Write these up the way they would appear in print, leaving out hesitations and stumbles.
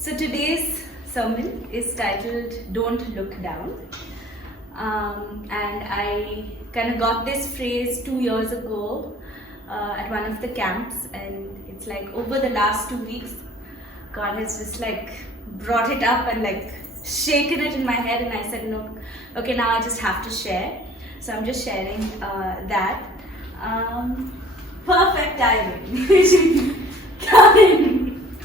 So today's sermon is titled Don't Look Down. And I kind of got this phrase 2 years ago at one of the camps, and it's like over the last 2 weeks, God has just like brought it up and like shaken it in my head, and I said, no, okay, now I just have to share. So I'm just sharing that. Perfect timing. Coming.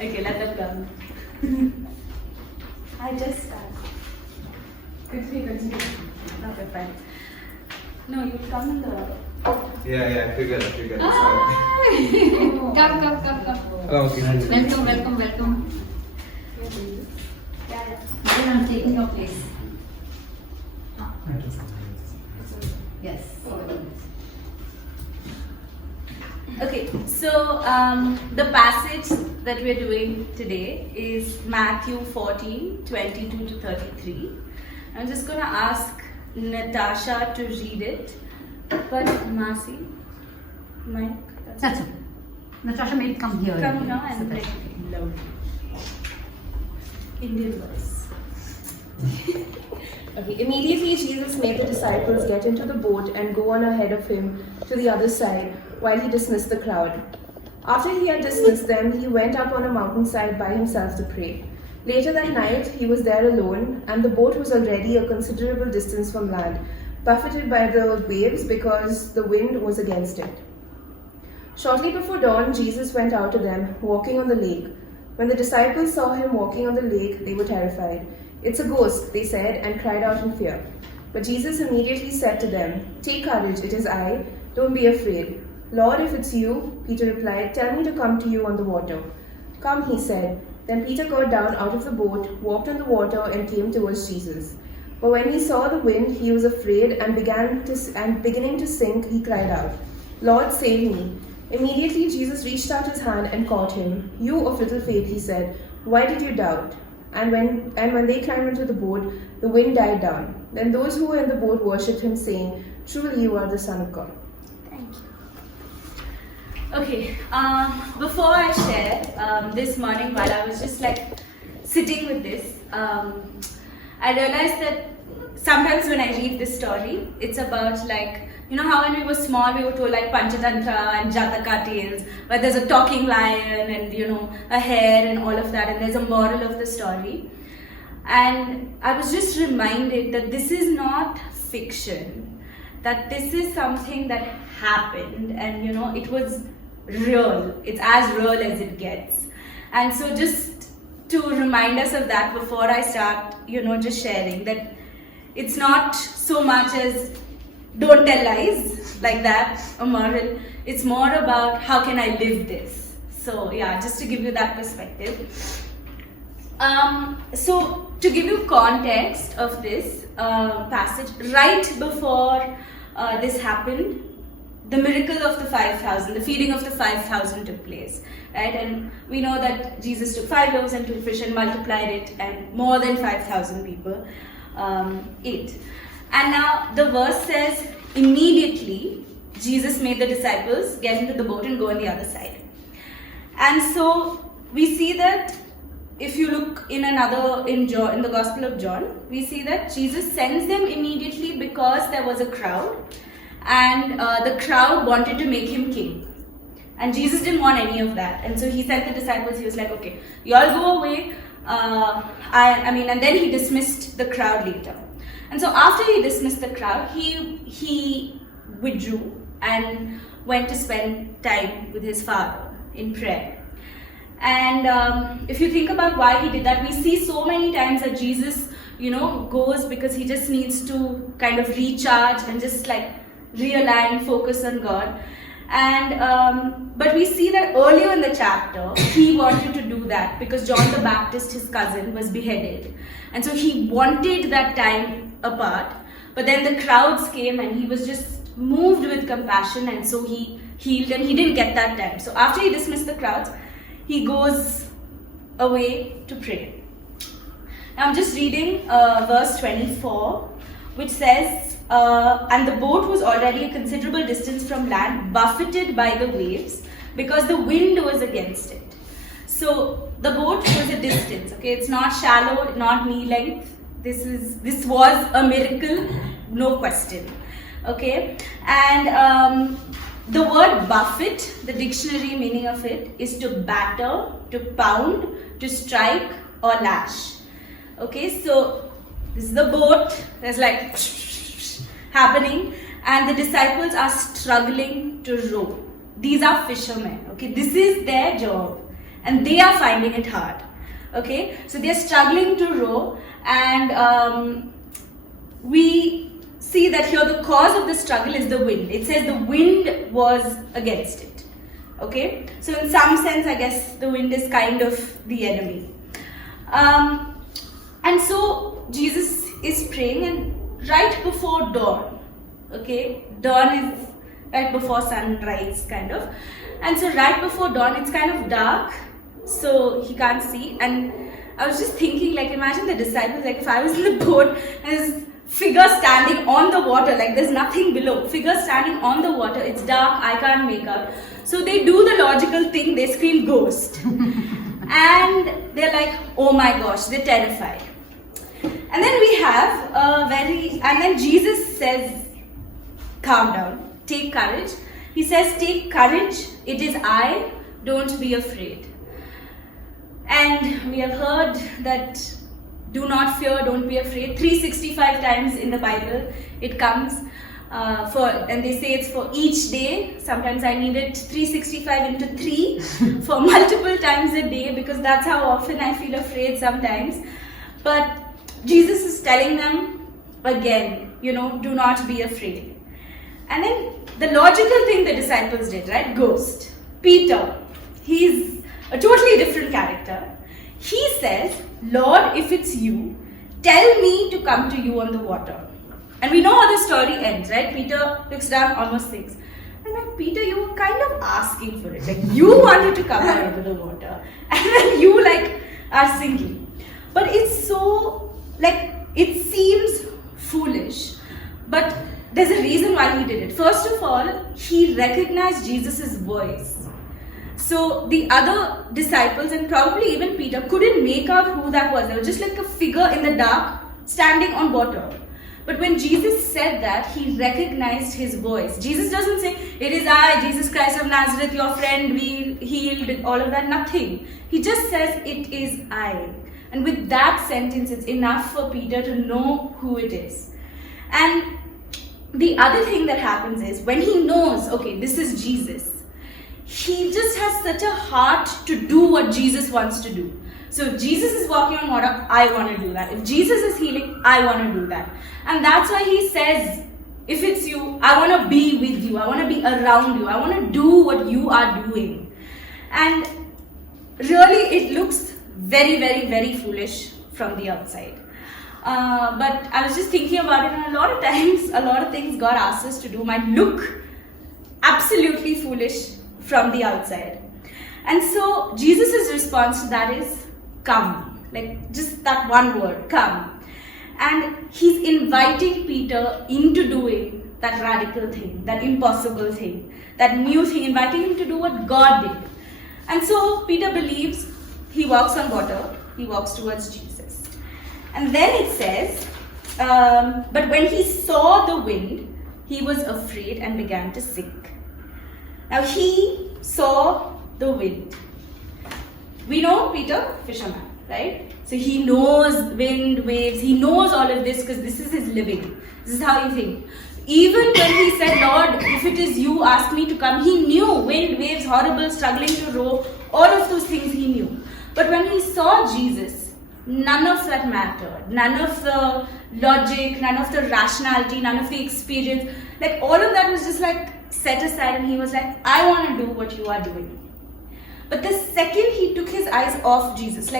Okay, let them come. I just started. Continue. Okay, fine. No, you come in the... Yeah, I figured. Come. Oh, okay. Welcome. Yeah. Then I'm taking your place. Yes. Okay, so the passage that we're doing today is Matthew 14, 22 to 33. I'm just going to ask Natasha to read it. But Masi, Mike, That's it. Natasha made come here. come now So and that- like loud. Indian voice. Okay, immediately Jesus made the disciples get into the boat and go on ahead of him to the other side while he dismissed the crowd. After he had dismissed them, he went up on a mountainside by himself to pray. Later that night, he was there alone, and the boat was already a considerable distance from land, buffeted by the waves because the wind was against it. Shortly before dawn, Jesus went out to them, walking on the lake. When the disciples saw him walking on the lake, they were terrified. "It's a ghost," they said, and cried out in fear. But Jesus immediately said to them, "Take courage, it is I. Don't be afraid." "Lord, if it's you," Peter replied, "tell me to come to you on the water." "Come," he said. Then Peter got down out of the boat, walked on the water, and came towards Jesus. But when he saw the wind, he was afraid, and beginning to sink, he cried out, "Lord, save me." Immediately Jesus reached out his hand and caught him. "You of little faith," he said, "why did you doubt?" And when they climbed into the boat, the wind died down. Then those who were in the boat worshipped him, saying, "Truly you are the Son of God." Thank you. Okay, before I share, this morning while I was just like sitting with this, I realized that sometimes when I read this story, it's about like, you know how when we were small we were told like Panchatantra and Jataka tales, where there's a talking lion and you know a hare and all of that, and there's a moral of the story. And I was just reminded that this is not fiction, that this is something that happened, and you know it was real. It's as real as it gets. And so just to remind us of that before I start, you know, just sharing that it's not so much as don't tell lies like that, a moral. It's more about how can I live this. So yeah, just to give you that perspective. So to give you context of this passage, right before this happened, the miracle of the 5,000, the feeding of the 5,000 took place, right? And we know that Jesus took 5 loaves and 2 fish and multiplied it, and more than 5,000 people ate. And now the verse says, immediately Jesus made the disciples get into the boat and go on the other side. And so we see that if you look in the Gospel of John, we see that Jesus sends them immediately because there was a crowd, and the crowd wanted to make him king. And Jesus didn't want any of that. And so he sent the disciples, he was like, okay, you all go away. And then he dismissed the crowd later. And so after he dismissed the crowd, he withdrew and went to spend time with his Father in prayer. And if you think about why he did that, we see so many times that Jesus, you know, goes because he just needs to kind of recharge and just like realign, focus on God. And but we see that earlier in the chapter, he wanted to do that because John the Baptist, his cousin, was beheaded. And so he wanted that time apart. But then the crowds came and he was just moved with compassion, and so he healed, and he didn't get that time. So after he dismissed the crowds, he goes away to pray. Now I'm just reading verse 24, which says, and the boat was already a considerable distance from land, buffeted by the waves, because the wind was against it. So the boat was a distance, okay? It's not shallow, not knee length. This was a miracle, no question, okay? And the word buffet, the dictionary meaning of it is to batter, to pound, to strike or lash. Okay, so this is the boat, there's like happening, and the disciples are struggling to row. These are fishermen, okay? This is their job and they are finding it hard, okay? So they are struggling to row, and we see that here the cause of the struggle is the wind. It says the wind was against it, okay? So in some sense, I guess the wind is kind of the enemy. And so Jesus is praying, and right before dawn, okay, dawn is right before sunrise kind of, and so right before dawn it's kind of dark, so he can't see. And I was just thinking, like, imagine the disciples, like if I was in the boat and this figure standing on the water, like there's nothing below, figure standing on the water, it's dark, I can't make out. So they do the logical thing, they scream ghost. And they're like, oh my gosh, they're terrified. And then we have and then Jesus says, calm down, take courage. He says, take courage, it is I, don't be afraid. And we have heard that do not fear, don't be afraid. 365 times in the Bible it comes, and they say it's for each day. Sometimes I need it 365 into 3 for multiple times a day, because that's how often I feel afraid sometimes. But Jesus is telling them again, do not be afraid. And then the logical thing the disciples did, right? Ghost. Peter, he's a totally different character. He says, Lord, if it's you, tell me to come to you on the water. And we know how the story ends, right? Peter looks down, almost sinks. I'm like, Peter, you were kind of asking for it. Like, you wanted to come out of the water. And then you, are sinking. But it's so, it seems foolish. But there's a reason why he did it. First of all, he recognized Jesus' voice. So the other disciples, and probably even Peter, couldn't make out who that was. They were just like a figure in the dark standing on water. But when Jesus said that, he recognized his voice. Jesus doesn't say, it is I, Jesus Christ of Nazareth, your friend, we healed, all of that, nothing. He just says, it is I. And with that sentence, it's enough for Peter to know who it is. And the other thing that happens is, when he knows, okay, this is Jesus, he just has such a heart to do what Jesus wants to do. So if Jesus is walking on water, I want to do that. If Jesus is healing, I want to do that. And that's why he says, if it's you, I want to be with you. I want to be around you. I want to do what you are doing. And really, it looks very, very, very foolish from the outside. But I was just thinking about it, and a lot of times, a lot of things God asks us to do might look absolutely foolish from the outside. And so Jesus' response to that is, come. Like, just that one word, come. And he's inviting Peter into doing that radical thing, that impossible thing, that new thing, inviting him to do what God did. And so Peter believes, he walks on water, he walks towards Jesus. And then it says, but when he saw the wind, he was afraid and began to sink. Now he saw the wind. We know Peter, fisherman, right? So he knows wind, waves, he knows all of this because this is his living. This is how he thinks. Even when he said, Lord, if it is you, ask me to come, he knew wind, waves, horrible, struggling to row, all of those things he knew. But when he saw Jesus, none of that mattered. None of the logic, none of the rationality, none of the experience. Like, all of that was just set aside, and he was like, I want to do what you are doing. But the second he took his eyes off Jesus,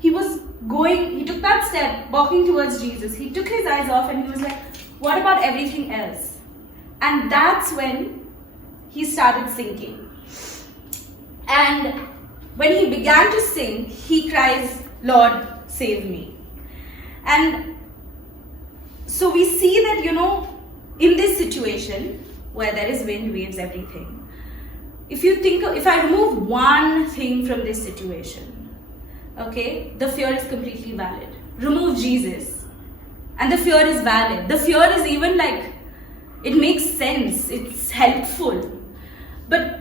he took that step, walking towards Jesus, he took his eyes off and he was like, what about everything else? And that's when he started sinking. And when he began to sink, he cries, Lord, save me. And so we see that, in this situation, where there is wind, waves, everything, if I remove one thing from this situation, okay, the fear is completely valid. Remove Jesus, and the fear is valid. The fear is even like, it makes sense, it's helpful. But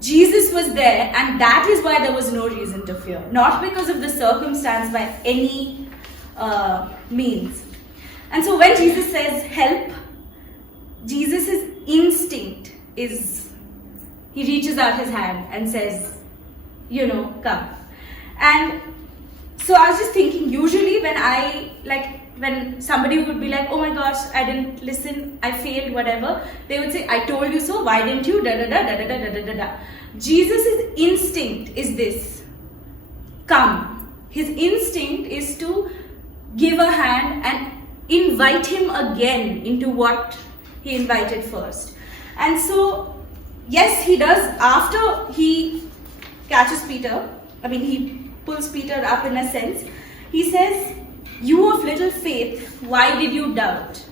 Jesus was there, and that is why there was no reason to fear. Not because of the circumstance by any means. And so when Jesus says help, Jesus' instinct is, he reaches out his hand and says, come. And so I was just thinking, usually when somebody would be like, oh my gosh, I didn't listen, I failed, whatever, they would say, I told you so, why didn't you, da da da da da da da da da. Jesus' instinct is this, come. His instinct is to give a hand and invite him again into what he invited first. And so, yes, he does, after he catches Peter, he pulls Peter up in a sense, he says, you of little faith, why did you doubt?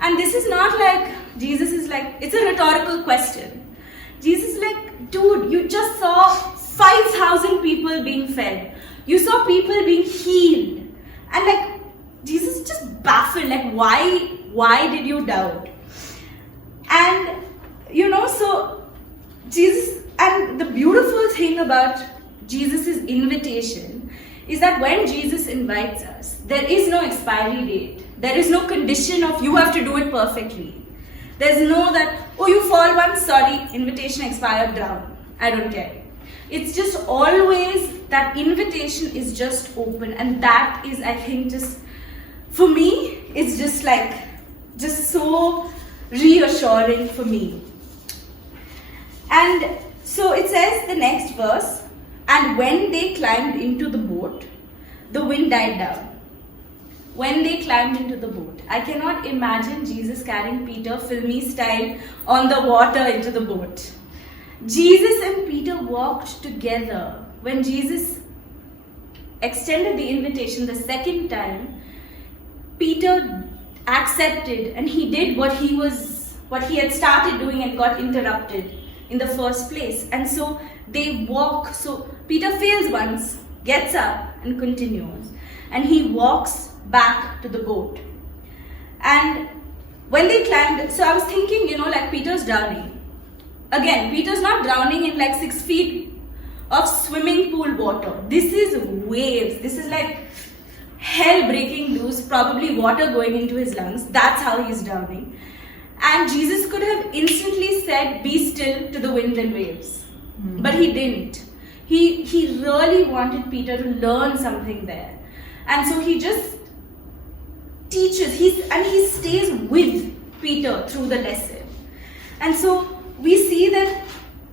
And this is not like, Jesus is like, it's a rhetorical question. Jesus is like, dude, you just saw 5,000 people being fed. You saw people being healed. And like, Jesus is just baffled, like, why did you doubt? And, so Jesus, and the beautiful thing about Jesus' invitation is that when Jesus invites us, there is no expiry date. There is no condition of you have to do it perfectly. There's no that, oh, you fall once, sorry, invitation expired, drown. I don't care. It's just always, that invitation is just open. And that is, I think, just, for me, it's just like, just so reassuring for me. And so it says, the next verse, and when they climbed into the boat, the wind died down. When they climbed into the boat, I cannot imagine Jesus carrying Peter filmy style on the water into the boat. Jesus and Peter walked together. When Jesus extended the invitation the second time, Peter accepted, and he did what he had started doing and got interrupted in the first place. And so they walk. So Peter fails once, gets up and continues, and he walks back to the boat. And when they climbed, so I was thinking, like Peter's drowning. Again, Peter's not drowning in like 6 feet of swimming pool water. This is waves. This is like hell breaking loose, probably water going into his lungs. That's how he's drowning. And Jesus could have instantly said, be still, to the wind and waves. But he didn't. He really wanted Peter to learn something there. And so he just teaches, he stays with Peter through the lesson. And so we see that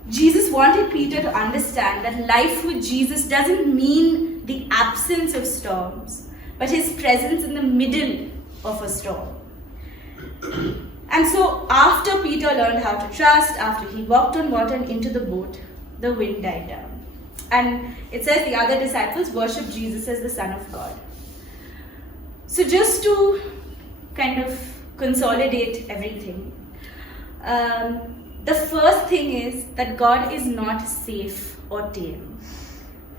Jesus wanted Peter to understand that life with Jesus doesn't mean the absence of storms, but his presence in the middle of a storm. And so after Peter learned how to trust, after he walked on water and into the boat, the wind died down. And it says the other disciples worshiped Jesus as the Son of God. So just to kind of consolidate everything, the first thing is that God is not safe or tame.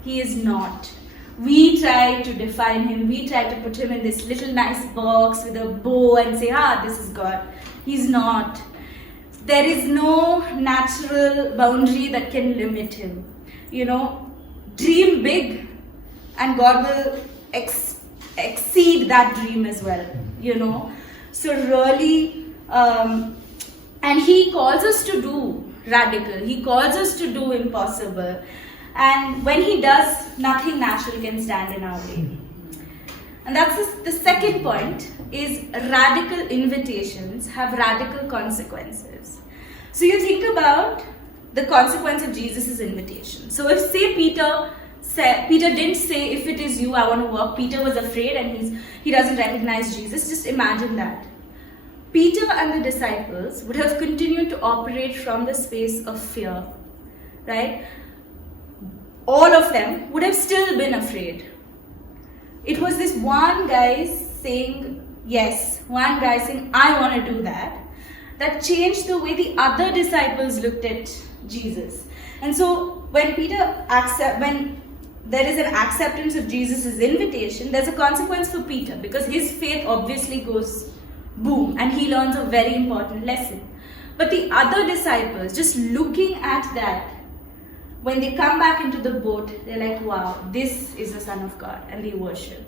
He is not. We try to define him. We try to put him in this little nice box with a bow and say, this is God. He's not. There is no natural boundary that can limit him. Dream big and God will exceed that dream as well. So really, and he calls us to do radical. He calls us to do impossible. And when he does, nothing natural can stand in our way. And that's the second point, is radical invitations have radical consequences. So you think about the consequence of Jesus' invitation. So if say Peter didn't say, if it is you, I want to walk. Peter was afraid and he doesn't recognize Jesus. Just imagine that. Peter and the disciples would have continued to operate from the space of fear, right? All of them would have still been afraid. It was this one guy saying yes, one guy saying, I want to do that changed the way the other disciples looked at Jesus. And so when when there is an acceptance of Jesus' invitation, there's a consequence for Peter, because his faith obviously goes boom and he learns a very important lesson. But the other disciples, just looking at that, when they come back into the boat, they're like, wow, this is the Son of God, and they worship.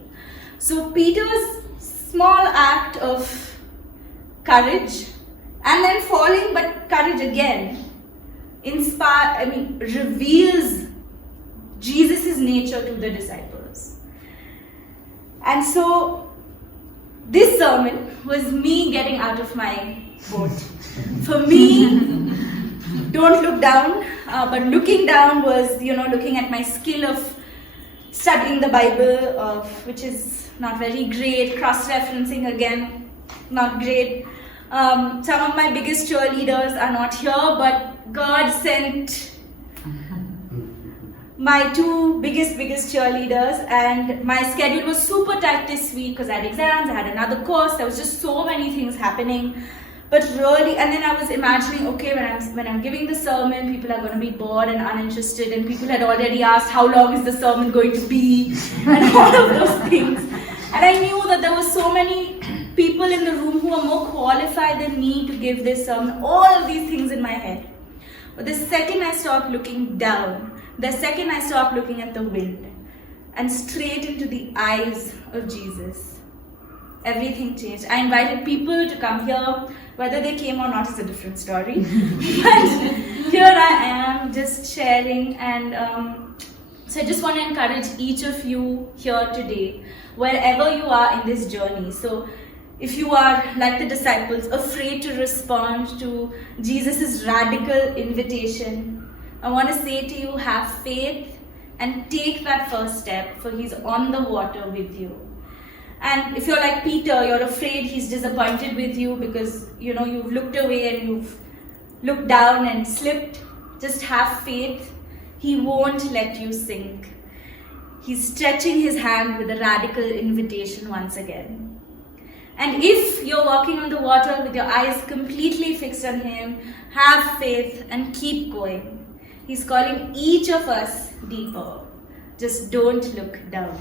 So Peter's small act of courage, and then falling, but courage again, reveals Jesus' nature to the disciples. And so this sermon was me getting out of my boat. For me, don't look down, but looking down was, looking at my skill of studying the Bible, which is not very great, cross-referencing again, not great. Some of my biggest cheerleaders are not here, but God sent my two biggest cheerleaders, and my schedule was super tight this week because I had exams, I had another course, there was just so many things happening. But really, and then I was imagining, okay, when I'm giving the sermon, people are going to be bored and uninterested, and people had already asked how long is the sermon going to be, and all of those things. And I knew that there were so many people in the room who are more qualified than me to give this sermon, all of these things in my head. But the second I stopped looking down, the second I stopped looking at the wind and straight into the eyes of Jesus, everything changed. I invited people to come here. Whether they came or not is a different story. But here I am just sharing, and so I just want to encourage each of you here today, wherever you are in this journey. So if you are, like the disciples, afraid to respond to Jesus' radical invitation, I want to say to you, have faith and take that first step, for he's on the water with you. And if you're like Peter, you're afraid he's disappointed with you because, you've looked away and you've looked down and slipped, just have faith. He won't let you sink. He's stretching his hand with a radical invitation once again. And if you're walking on the water with your eyes completely fixed on him, have faith and keep going. He's calling each of us deeper. Just don't look down.